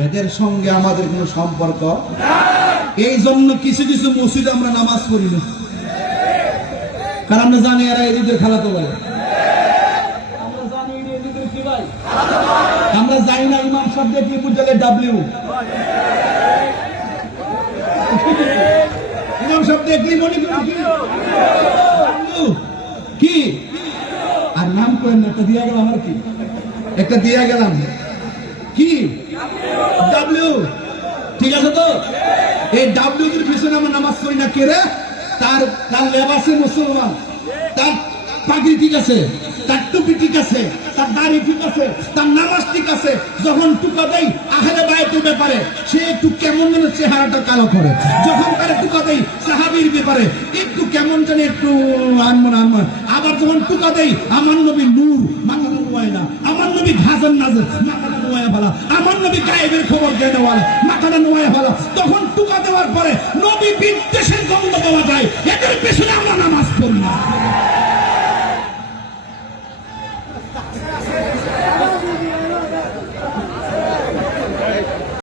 এদের সঙ্গে আমাদের কোনো সম্পর্ক। এই জন্য কিছু কিছু মসজিদে আমরা নামাজ পড়ি না, কারণ আমরা জানি এরা এদের খালাতো ভাই। আমরা জানি না ইমাম সাহেব দেখি বুঝলে ডাব্লিউ, ইমাম সাহেব দেখলি মনে করি কি আর নাম করেন না, একটা দিয়া গেলাম আর কি, একটা দিয়া গেলাম কি ডাব্লিউ, ঠিক আছে তো? এই ডাব্লিউ এর পিছনে আমরা নামাজ পড়ি না। কে রে? তার লেবাসে মুসলমান, তার পাগড়ি ঠিক আছে, তার টুপি ঠিক আছে, তার দাড়ি ঠিক আছে, তার নামাজ ঠিক আছে। যখন টুকা দেয় আহলে বাইতের ব্যাপারে সে একটু কেমন যেন চেহারাটা কালো করে। যখন তারা টুকা দেয় সাহাবীর ব্যাপারে একটু কেমন যেন একটু আনমন। আবার যখন টুকা দেয় আমার নবী নূর মাথাটা নোয়ায় না, আমার নবী ঘাজান নাজের মাথাটা নোয়ায় ফেলা, আমার নবী গায়েবের খবর জেনেওয়ালা মাথাটা নোয়ায় ফেলা। তখন টুকা দেওয়ার পরে নবী বিদ্বেষের গন্ধ পাওয়া যায়, এদের পেছনে আমরা নামাজ পড়ি না।